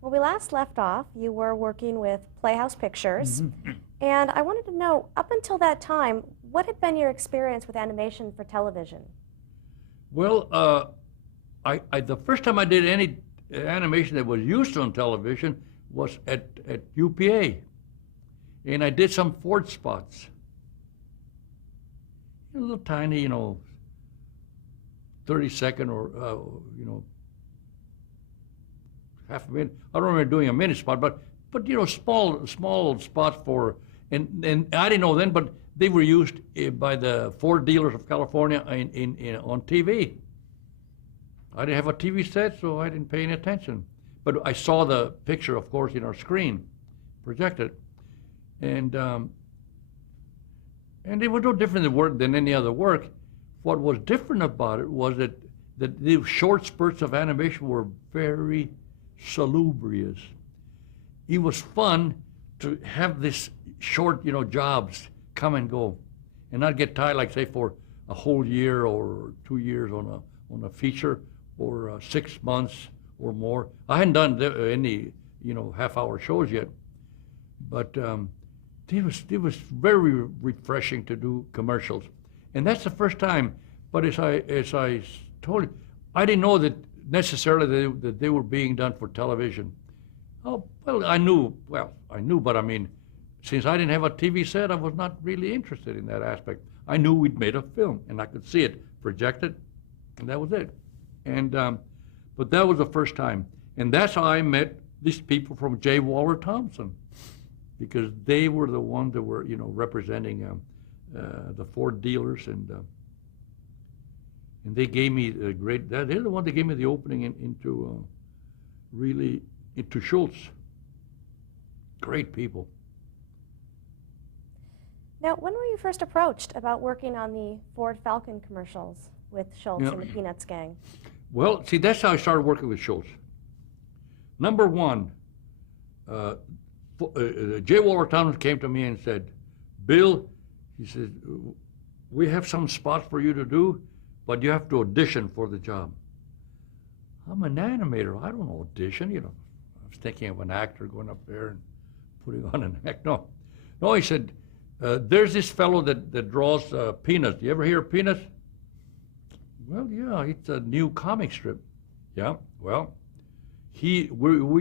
Well, we last left off, you were working with Playhouse Pictures, Mhm. and I wanted to know, up until that time, what had been your experience with animation for television? Well, the first time I did any animation that was used on television was at UPA, and I did some Ford spots. A little tiny, 30-second or half a minute. I don't remember doing a minute spot, but small spots for, and I didn't know then, but they were used by the Ford dealers of California on TV. I didn't have a TV set, so I didn't pay any attention. But I saw the picture, of course, in our screen, projected, and it was no different than any other work. What was different about it was that the short spurts of animation were very salubrious. It was fun to have this short, jobs come and go, and not get tired, like say for a whole year or 2 years on a feature, or 6 months or more. I hadn't done any, half-hour shows yet, but it was very refreshing to do commercials, and that's the first time. But as I told you, I didn't know that necessarily that they were being done for television. Oh, well, I knew, but I mean, since I didn't have a TV set, I was not really interested in that aspect. I knew we'd made a film, and I could see it projected, and that was it. And but that was the first time, and that's how I met these people from J. Waller Thompson, because they were the ones that were, representing the Ford dealers, and they gave me a great. They're the one that gave me the opening into Schultz. Great people. Now, when were you first approached about working on the Ford Falcon commercials with Schultz Yeah. and the Peanuts gang? Well, see, that's how I started working with Schultz. Number one, J. Waller Thompson came to me and said, "Bill," he said, "we have some spots for you to do, but you have to audition for the job." I'm an animator. I don't audition. I was thinking of an actor going up there and putting on an act. No, he said, "There's this fellow that draws Peanuts. You ever hear of Peanuts?" Well, yeah, it's a new comic strip. Yeah, well, we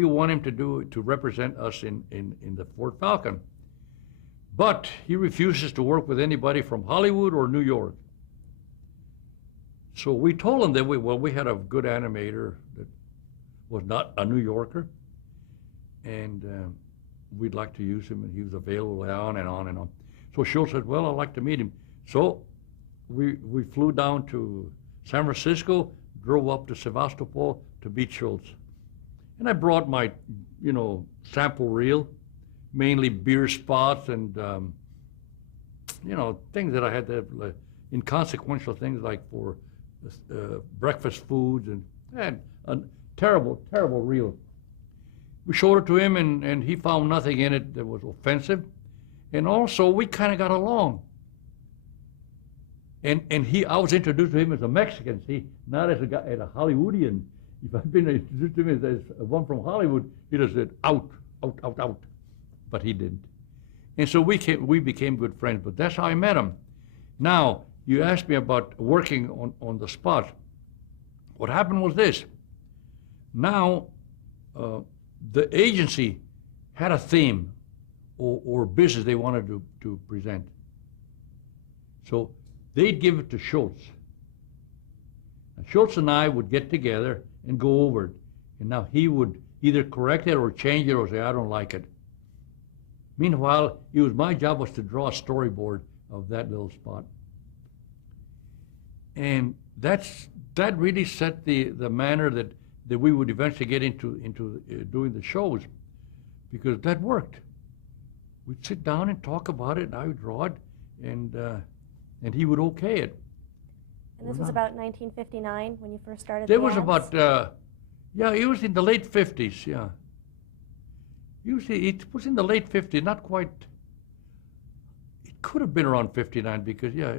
want him to represent us in the Ford Falcon, but he refuses to work with anybody from Hollywood or New York. So we told him that we had a good animator that was not a New Yorker, and we'd like to use him, and he was available, on and on and on. So Schultz said, "Well, I'd like to meet him." So we flew down to San Francisco, drove up to Sevastopol to meet Schultz. And I brought my, sample reel, mainly beer spots and, things that I had to have, like, inconsequential things like for breakfast foods, and a terrible, terrible reel. We showed it to him, and he found nothing in it that was offensive. And also, we kind of got along. And I was introduced to him as a Mexican, see, not as a Hollywoodian. If I'd been introduced to him as one from Hollywood, he'd have said, out, out, out, out. But he didn't. And so we became good friends, but that's how I met him. Now, you asked me about working on the spot. What happened was this. Now, the agency had a theme or business they wanted to present. So they'd give it to Schultz. And Schultz and I would get together and go over it. And now he would either correct it or change it or say, "I don't like it." Meanwhile, my job was to draw a storyboard of that little spot. And that really set the manner that we would eventually get into doing the shows, because that worked. We'd sit down and talk about it, and I would draw it, and he would okay it. And this was about 1959 when you first started There the was ads? about, it was in the late 50s, yeah. Usually it was in the late 50s, not quite. It could have been around 59 because, yeah.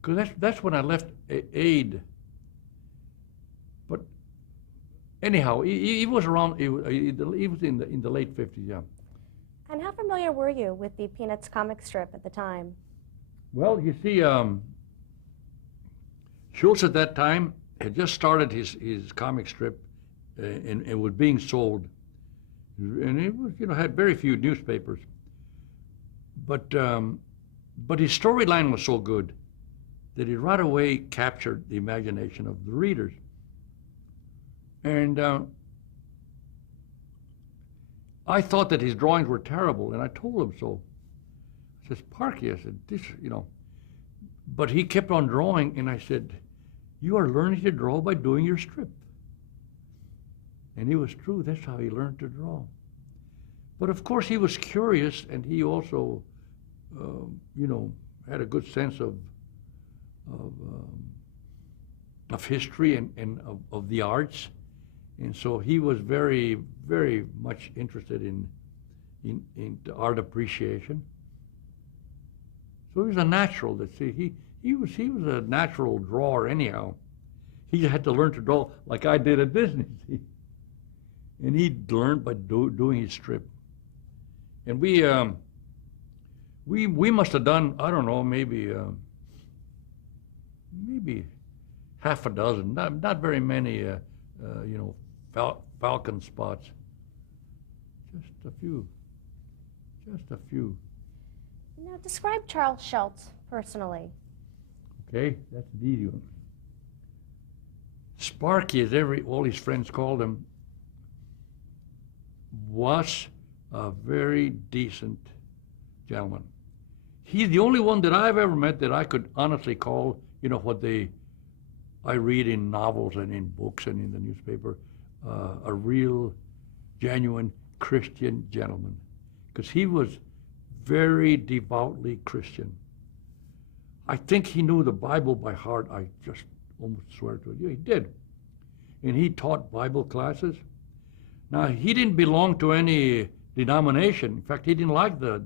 Because that's when I left AID. But anyhow, he was around. He was in the late 50s. Yeah. And how familiar were you with the Peanuts comic strip at the time? Well, you see, Schultz at that time had just started his comic strip, and was being sold, and it was, had very few newspapers. But his storyline was so good that it right away captured the imagination of the readers. And I thought that his drawings were terrible, and I told him so. I said, Sparky, I said, this, but he kept on drawing, and I said, you are learning to draw by doing your strip. And it was true, that's how he learned to draw. But of course he was curious, and he also, had a good sense of history and of the arts. And so he was very, very much interested in art appreciation. So he was a natural. He was a natural drawer anyhow. He had to learn to draw like I did at Disney. See? And he learned by doing his strip. And we must have done, I don't know, maybe half a dozen, not very many, Falcon spots. Just a few. Now, describe Charles Schultz personally. Okay, that's an easy one. Sparky, as all his friends called him, was a very decent gentleman. He's the only one that I've ever met that I could honestly call, what I read in novels and in books and in the newspaper, a real, genuine Christian gentleman. Because he was very devoutly Christian. I think he knew the Bible by heart. I just almost swear to it. Yeah, he did. And he taught Bible classes. Now, he didn't belong to any denomination. In fact, he didn't like the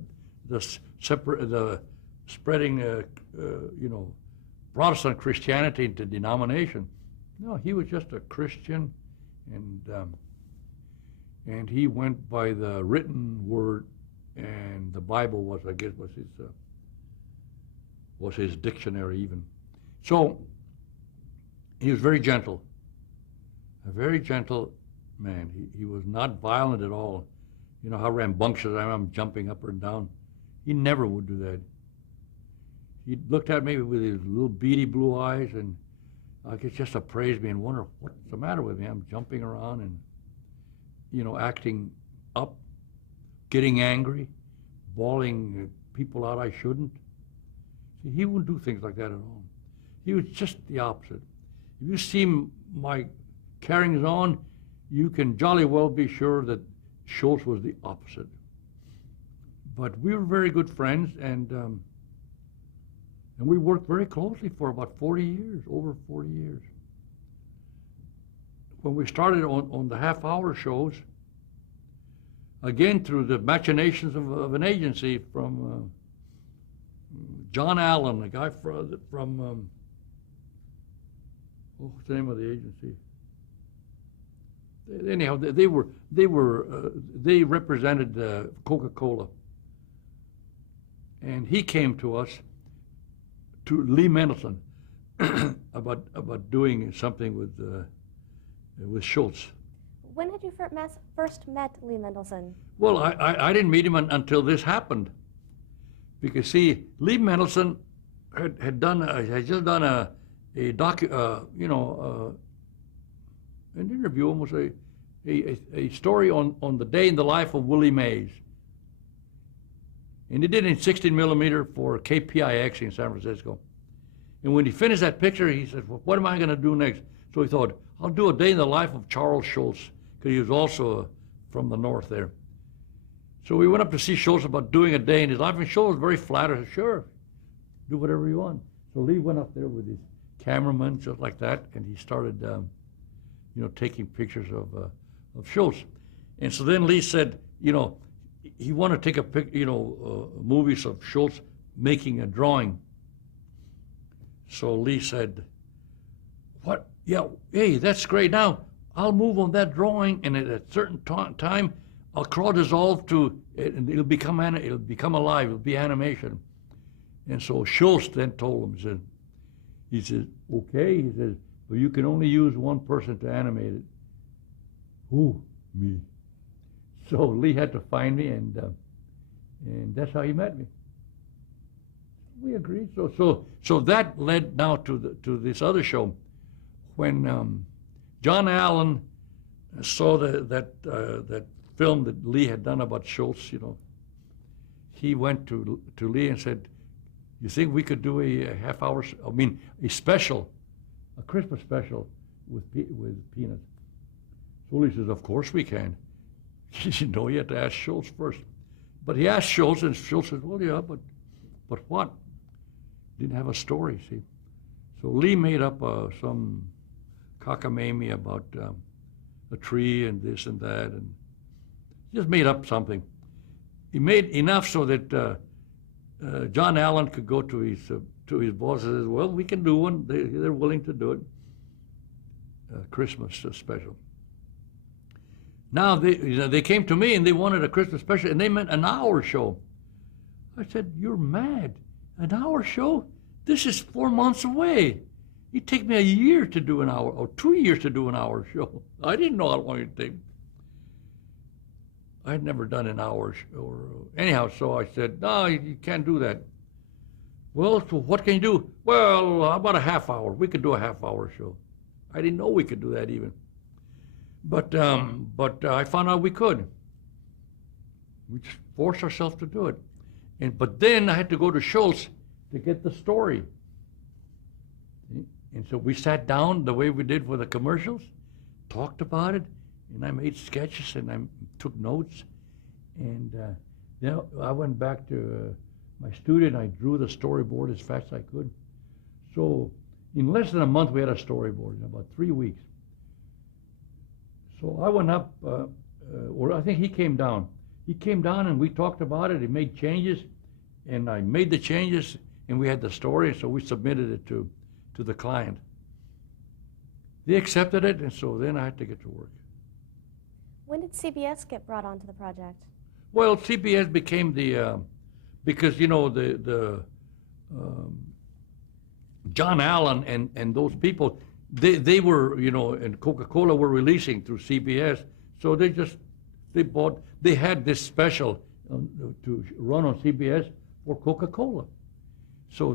spreading, Protestant Christianity into denomination. No, he was just a Christian, and he went by the written word, and the Bible was, I guess, was his dictionary even. So he was very gentle, a very gentle man. He was not violent at all. You know how rambunctious I am, jumping up and down. He never would do that. He looked at me with his little beady blue eyes, and I guess just appraised me and wonder what's the matter with me. I'm jumping around and, acting up, getting angry, bawling people out I shouldn't. See, he wouldn't do things like that at all. He was just the opposite. If you see my carryings on, you can jolly well be sure that Schultz was the opposite. But we were very good friends, and we worked very closely for about 40 years, over 40 years. When we started on the half-hour shows, again through the machinations of an agency from John Allen, a guy from what's the name of the agency? Anyhow, they represented Coca-Cola, and he came to us, to Lee Mendelson, about doing something with Schultz. When had you first met Lee Mendelson? Well, I didn't meet him until this happened, because see, Lee Mendelson had just done an interview, almost a story on the day in the life of Willie Mays. And he did it in 16 millimeter for KPIX in San Francisco. And when he finished that picture, he said, well, what am I going to do next? So he thought, I'll do a day in the life of Charles Schultz, because he was also from the north there. So we went up to see Schultz about doing a day in his life, and Schultz was very flattered. Said, sure, do whatever you want. So Lee went up there with his cameraman, just like that, and he started, taking pictures of Schultz. And so then Lee said, he wanted to take movies of Schultz making a drawing. So Lee said, what? Yeah, hey, that's great. Now, I'll move on that drawing, and at a certain time, I'll dissolve to, and it'll become alive. It'll be animation. And so Schultz then told him, he said, okay. He says, but you can only use one person to animate it. Who? Me. So Lee had to find me, and that's how he met me. We agreed. So that led now to this other show, when John Allen saw that film that Lee had done about Schultz. He went to Lee and said, "You think we could do a half-hour? A special, a Christmas special with Peanuts?" So Lee says, "Of course we can." He said, "No, you have to ask Schultz first." But he asked Schultz, and Schultz said, "Well, yeah, but what?" Didn't have a story, see. So Lee made up some cockamamie about a tree and this and that, and just made up something. He made enough so that John Allen could go to his boss and says, "Well, we can do one. They're willing to do it. Christmas special." Now they came to me and they wanted a Christmas special, and they meant an hour show. I said, "You're mad. An hour show? This is 4 months away. It'd take me a year to do an hour, or 2 years to do an hour show." I didn't know how long it'd take. I'd never done an hour show. Anyhow, so I said, "No, you can't do that." "Well, so what can you do?" "Well, how about a half hour? We could do a half-hour show." I didn't know we could do that even. But I found out we could. We just forced ourselves to do it. But then I had to go to Schultz to get the story. And so we sat down the way we did for the commercials, talked about it, and I made sketches and I took notes. And I went back to my studio and I drew the storyboard as fast as I could. So in less than a month we had a storyboard, in about 3 weeks. So I went up, or I think he came down. He came down and we talked about it. He made changes, and I made the changes, and we had the story, so we submitted it to the client. They accepted it, and so then I had to get to work. When did CBS get brought onto the project? Well, CBS became because John Allen and those people, they were, and Coca-Cola were releasing through CBS, so they had this special to run on CBS for Coca-Cola. So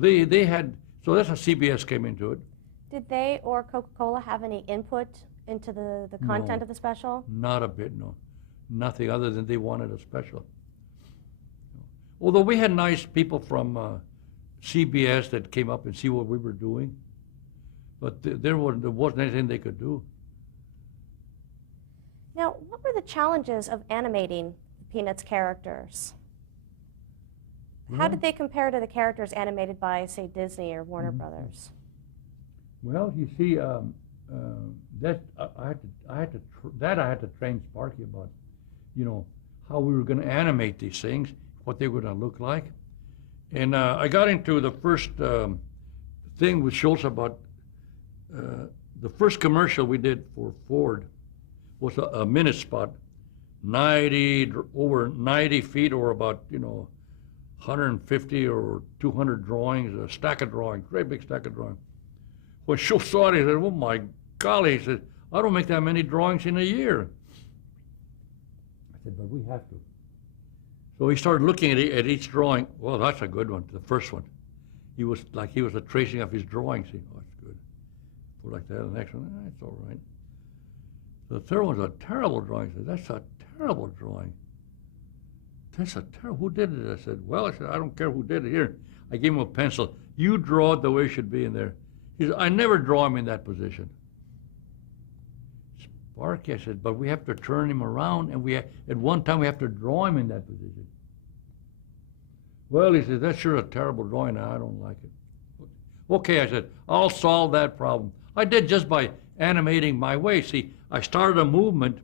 so that's how CBS came into it. Did they or Coca-Cola have any input into the content of the special? Not a bit, no. Nothing other than they wanted a special. Although we had nice people from CBS that came up and see what we were doing, but there wasn't anything they could do. Now, what were the challenges of animating Peanuts characters? How did they compare to the characters animated by, say, Disney or Warner Brothers? Well, you see, I had to train Sparky about, how we were going to animate these things, what they were going to look like. And I got into the first thing with Schultz about the first commercial we did for Ford was a minute spot, over 90 feet, or about 150 or 200 drawings, a stack of drawings, great big stack of drawings. When Schultz saw it, he said, "Oh my golly," he said, "I don't make that many drawings in a year." I said, "But we have to." So he started looking at each drawing. "Well, that's a good one, the first one." He was a tracing of his drawings. Oh, that's good. Put like that. The next one, that's all right. The third one's a terrible drawing. He said, "That's a terrible drawing. That's a terrible. Who did it?" I said, "Well," I said, "I don't care who did it. Here." I gave him a pencil. "You draw it the way it should be in there." He said, "I never draw him in that position." "Sparky," I said, "but we have to turn him around, and at one time we have to draw him in that position." "Well," he said, "that's sure a terrible drawing. I don't like it." "Okay," I said, "I'll solve that problem." I did just by animating my way. See, I started a movement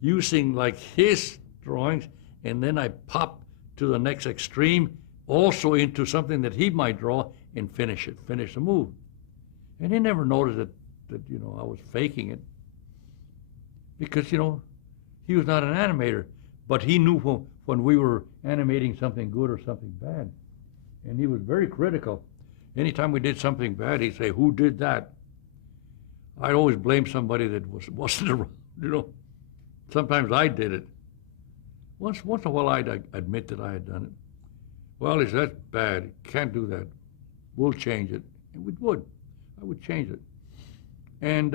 using like his drawings, and then I popped to the next extreme, also into something that he might draw, and finish the move. And he never noticed that I was faking it. because, he was not an animator, but he knew when we were animating something good or something bad. And he was very critical. Anytime we did something bad, he'd say, "Who did that?" I'd always blame somebody that wasn't around, Sometimes I did it. Once in a while, I'd admit that I had done it. Well, he said, "That's bad. Can't do that. We'll change it." And we would. I would change it. And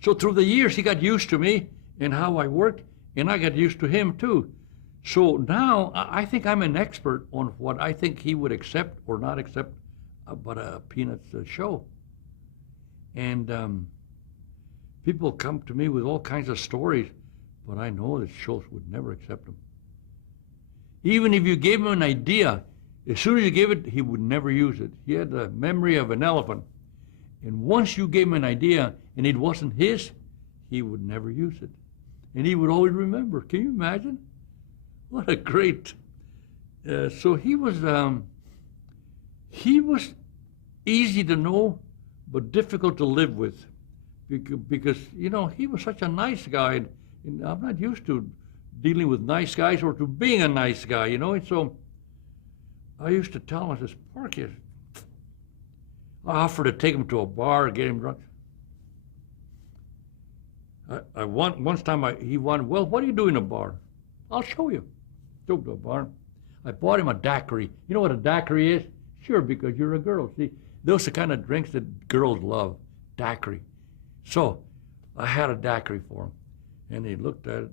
so through the years, he got used to me and how I worked, and I got used to him too. So now I think I'm an expert on what I think he would accept or not accept about a Peanuts show. And people come to me with all kinds of stories, but I know that Schultz would never accept them. Even if you gave him an idea, as soon as you gave it, he would never use it. He had the memory of an elephant. And once you gave him an idea and it wasn't his, he would never use it. And he would always remember. Can you imagine? What a great... so he was easy to know, but difficult to live with. Because he was such a nice guy. And I'm not used to dealing with nice guys or to being a nice guy, And so I used to tell him, I said, "Sparky," I offered to take him to a bar, get him drunk. Once time he wanted, "Well, what do you do in a bar?" "I'll show you." Took him to a bar. I bought him a daiquiri. You know what a daiquiri is? Sure, because you're a girl. See, those are the kind of drinks that girls love, daiquiri. So I had a daiquiri for him, and he looked at it.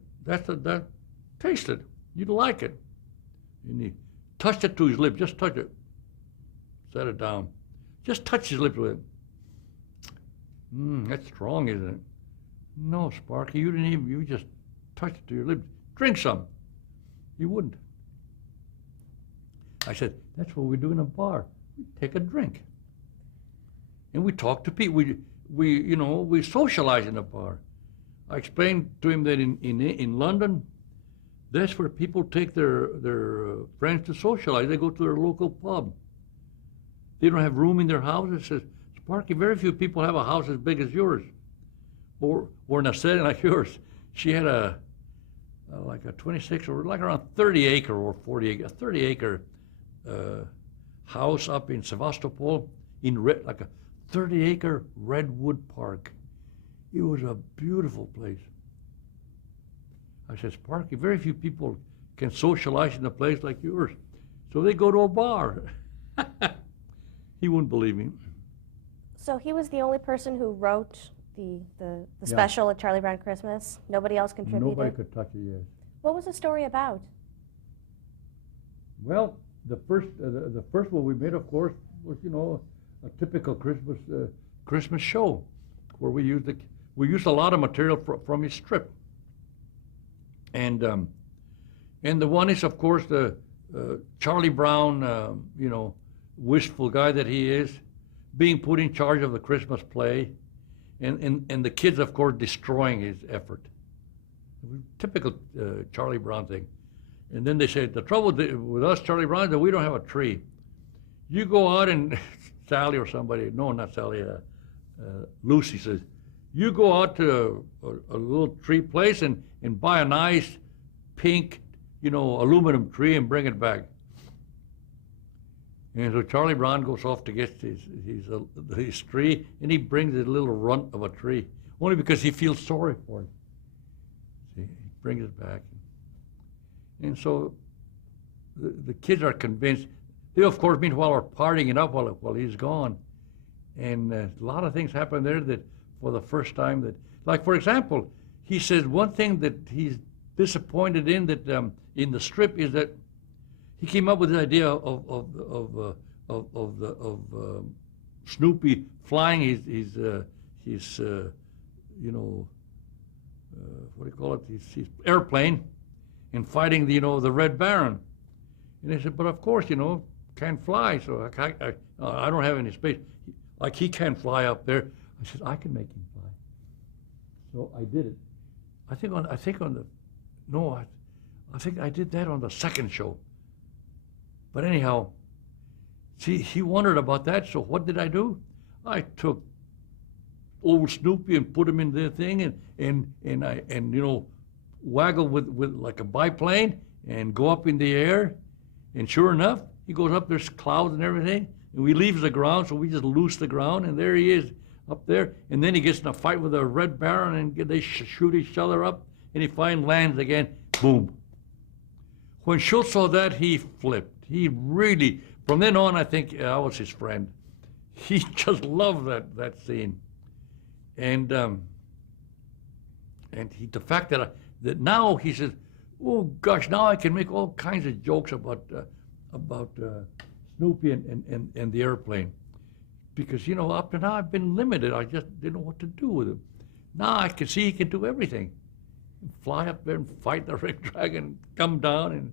Taste it. You'd like it. And he touched it to his lips. Just touch it. Set it down. Just touch his lips with it. That's strong, isn't it? "No, Sparky, you just touched it to your lips. Drink some." He wouldn't. I said, "That's what we do in a bar. We take a drink. And we talk to people. We socialize in a bar." I explained to him that in London, that's where people take their friends to socialize. They go to their local pub. They don't have room in their houses. Says, "Sparky, very few people have a house as big as yours, or in a setting like yours." She had like a 26 or like around 30 acre or 40 acre, 30 acre house up in Sevastopol, like a 30 acre redwood park. It was a beautiful place. I said, "Sparky, very few people can socialize in a place like yours, so they go to a bar." He wouldn't believe me. So he was the only person who wrote the special at Charlie Brown Christmas? Nobody else contributed? Nobody could touch it, yes. What was the story about? Well, the first one we made, of course, was a typical Christmas show, where we used a lot of material from his strip, and the one is, of course, the Charlie Brown, wistful guy that he is, being put in charge of the Christmas play, and the kids, of course, destroying his effort. Typical Charlie Brown thing. And then they said, "The trouble with us, Charlie Brown, is that we don't have a tree. You go out and," Sally or somebody, no, not Sally, Lucy says, "You go out to a little tree place and buy a nice pink, aluminum tree and bring it back." And so Charlie Brown goes off to get his tree, and he brings a little runt of a tree, only because he feels sorry for it. See, he brings it back. And so the kids are convinced. They, of course, meanwhile, are partying it up while he's gone. And a lot of things happen there that for the first time like, for example, he says one thing that he's disappointed in that in the strip is that he came up with the idea of Snoopy flying his what do you call it, his airplane, and fighting the Red Baron. And they said, "But of course, can't fly, so I don't have any space." Like, he can't fly up there. I said, "I can make him fly." So I did it. I think I did that on the second show. But anyhow, see, he wondered about that, so what did I do? I took old Snoopy and put him in the thing and you know, waggle with like a biplane and go up in the air. And sure enough, he goes up, there's clouds and everything, and we leave the ground, so we just loose the ground, and there he is up there. And then he gets in a fight with a Red Baron, and they shoot each other up, and he finally lands again, boom. When Schultz saw that, he flipped. He really, from then on, I think I was his friend. He just loved that scene. And the fact that now he says, oh gosh, now I can make all kinds of jokes about Snoopy and the airplane. Because, you know, up to now I've been limited. I just didn't know what to do with him. Now I can see he can do everything. Fly up there and fight the Red Dragon, come down,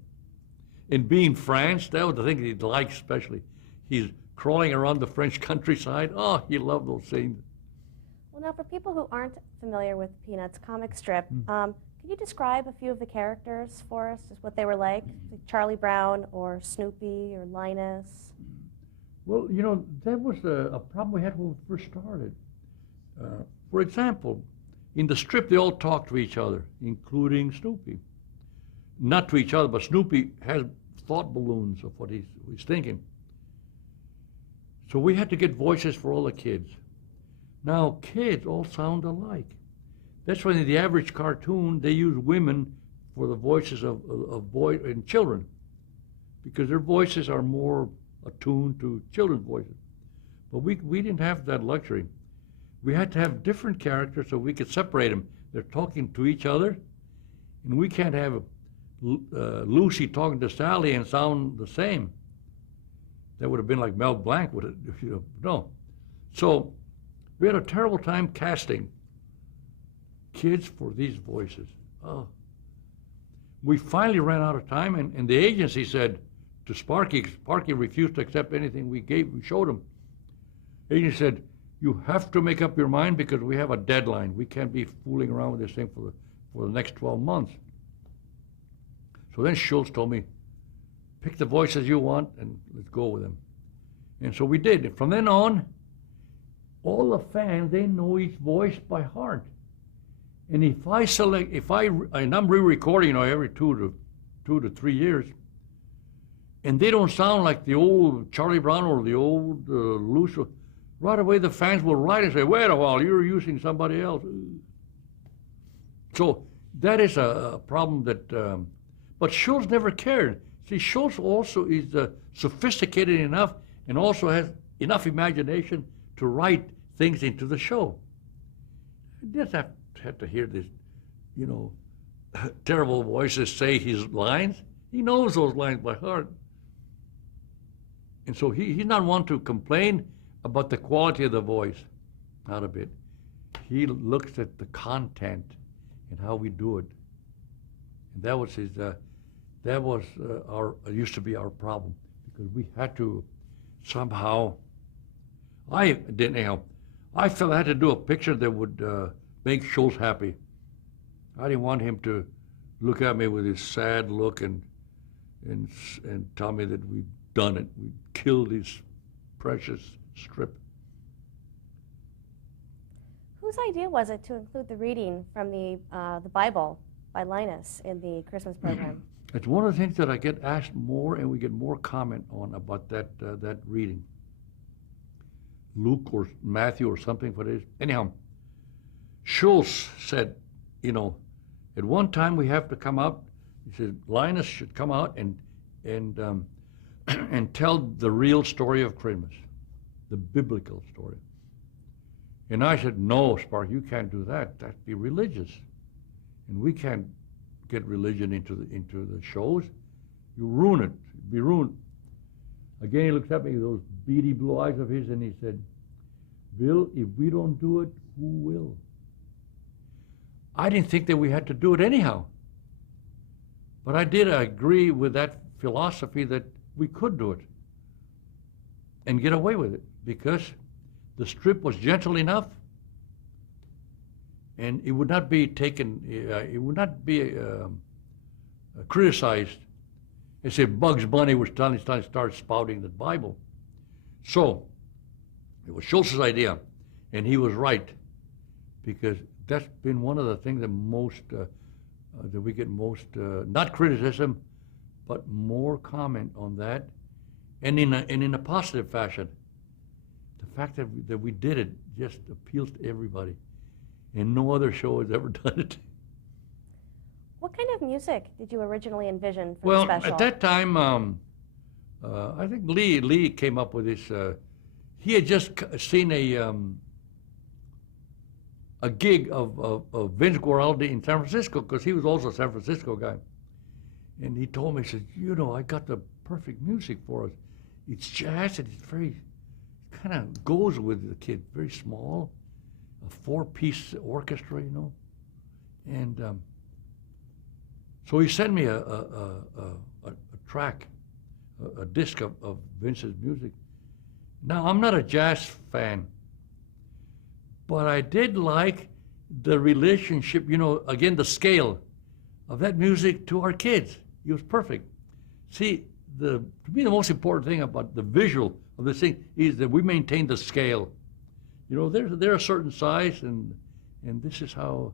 and being France, that was the thing he liked especially. He's crawling around the French countryside. Oh, he loved those scenes. Well, now for people who aren't familiar with Peanuts comic strip, can you describe a few of the characters for us, just what they were like Charlie Brown or Snoopy or Linus? Well, you know, that was a problem we had when we first started. For example, in the strip, they all talk to each other, including Snoopy. Not to each other, but Snoopy has thought balloons of what he's thinking. So we had to get voices for all the kids. Now, kids all sound alike. That's why in the average cartoon, they use women for the voices of boys and children, because their voices are more attuned to children's voices. But we didn't have that luxury. We had to have different characters so we could separate them. They're talking to each other, and we can't have Lucy talking to Sally and sound the same. That would have been like Mel Blanc, would it? You know, no. So we had a terrible time casting kids for these voices. Oh. We finally ran out of time, and the agency said to Sparky refused to accept anything we showed him. The agency said, you have to make up your mind because we have a deadline. We can't be fooling around with this thing for the next 12 months. So then Schultz told me, pick the voices you want and let's go with them. And so we did. And from then on, all the fans, they know each voice by heart. And if I'm re-recording, you know, every 2 to 3 years, and they don't sound like the old Charlie Brown or the old Lucio, right away the fans will write and say, wait a while, you're using somebody else. So that is a problem that, but Schultz never cared. See, Schultz also is sophisticated enough and also has enough imagination to write things into the show. He doesn't have to hear this, you know, terrible voices say his lines. He knows those lines by heart. And so he's not one to complain about the quality of the voice, not a bit. He looks at the content and how we do it. And that was his, used to be our problem, because we had to somehow, I felt I had to do a picture that would make Schultz happy. I didn't want him to look at me with his sad look and tell me that we'd done it. We'd killed his precious strip. Whose idea was it to include the reading from the Bible by Linus in the Christmas program? It's one of the things that I get asked more, and we get more comment on about that reading. Luke or Matthew or something, what it is. Anyhow, Schultz said, you know, at one time we have to come out. He said Linus should come out and tell the real story of Christmas, the biblical story. And I said, no, Spark, you can't do that. That'd be religious, and we can't get religion into the shows. You ruin it. It'd be ruined. Again, he looked at me with those beady blue eyes of his, and he said, Bill, if we don't do it, who will? I didn't think that we had to do it anyhow. But I did agree with that philosophy that we could do it and get away with it, because the strip was gentle enough, and it would not be taken, it would not be criticized as if Bugs Bunny was trying to start spouting the Bible. So it was Schultz's idea, and he was right. because that's been one of the things that most, that we get most, not criticism, but more comment on that, and in a positive fashion. The fact that we did it just appeals to everybody, and no other show has ever done it. What kind of music did you originally envision for the Well, special? at that time, I think Lee came up with this. He had just seen a gig of Vince Guaraldi in San Francisco, because he was also a San Francisco guy. And he told me, he said, you know, I got the perfect music for us. It's jazz, and it's very, kind of goes with the kid, very small, a 4-piece orchestra, you know. And so he sent me a track, a disc of Vince's music. Now, I'm not a jazz fan, but I did like the relationship, you know, again, the scale of that music to our kids. It was perfect. See, to me, the most important thing about the visual of this thing is that we maintain the scale. You know, they're a certain size, and this is how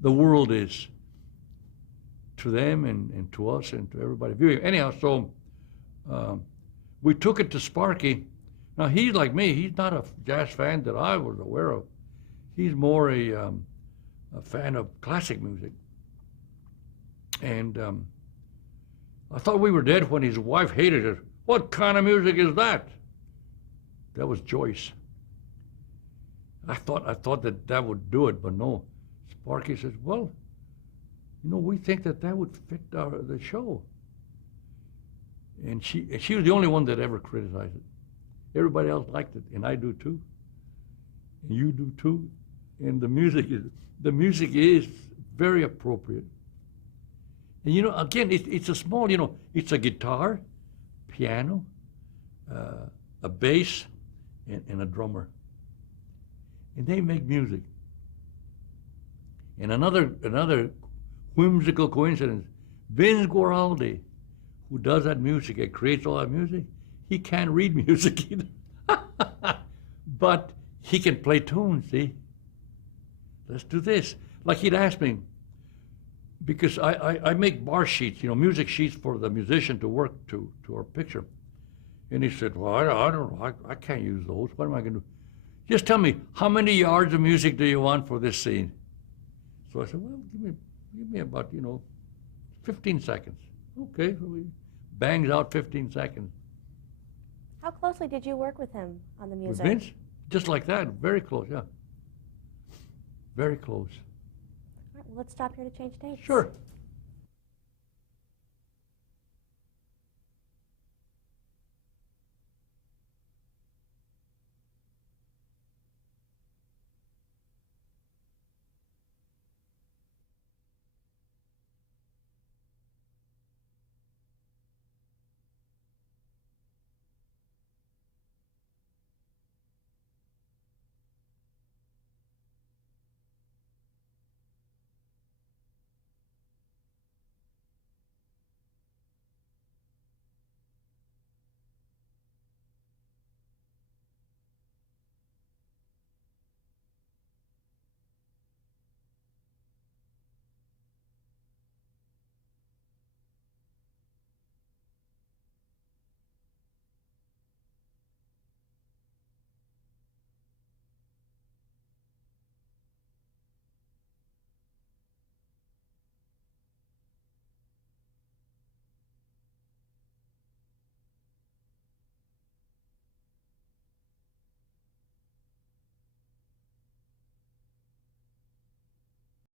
the world is to them and to us and to everybody viewing. Anyhow, so we took it to Sparky. Now, he's like me. He's not a jazz fan that I was aware of. He's more a fan of classic music. And I thought we were dead when his wife hated it. What kind of music is that? That was Joyce. I thought that would do it, but no. Sparky says, well, you know, we think that would fit the show. And she was the only one that ever criticized it. Everybody else liked it, and I do too. And you do too. And the music is very appropriate. And you know, again, it's a small, you know, it's a guitar, piano, a bass, and a drummer. And they make music. And another whimsical coincidence, Vince Guaraldi, who does that music and creates all that music, he can't read music either. But he can play tunes, see? Let's do this. Like he'd ask me, because I make bar sheets, you know, music sheets for the musician to work to our picture. And he said, well, I don't know, I can't use those. What am I going to do? Just tell me, how many yards of music do you want for this scene? So I said, well, give me about, you know, 15 seconds. Okay, so he bangs out 15 seconds. How closely did you work with him on the music? With Vince? Just like that, very close, yeah. Very close. All right, well, let's stop here to change dates. Sure.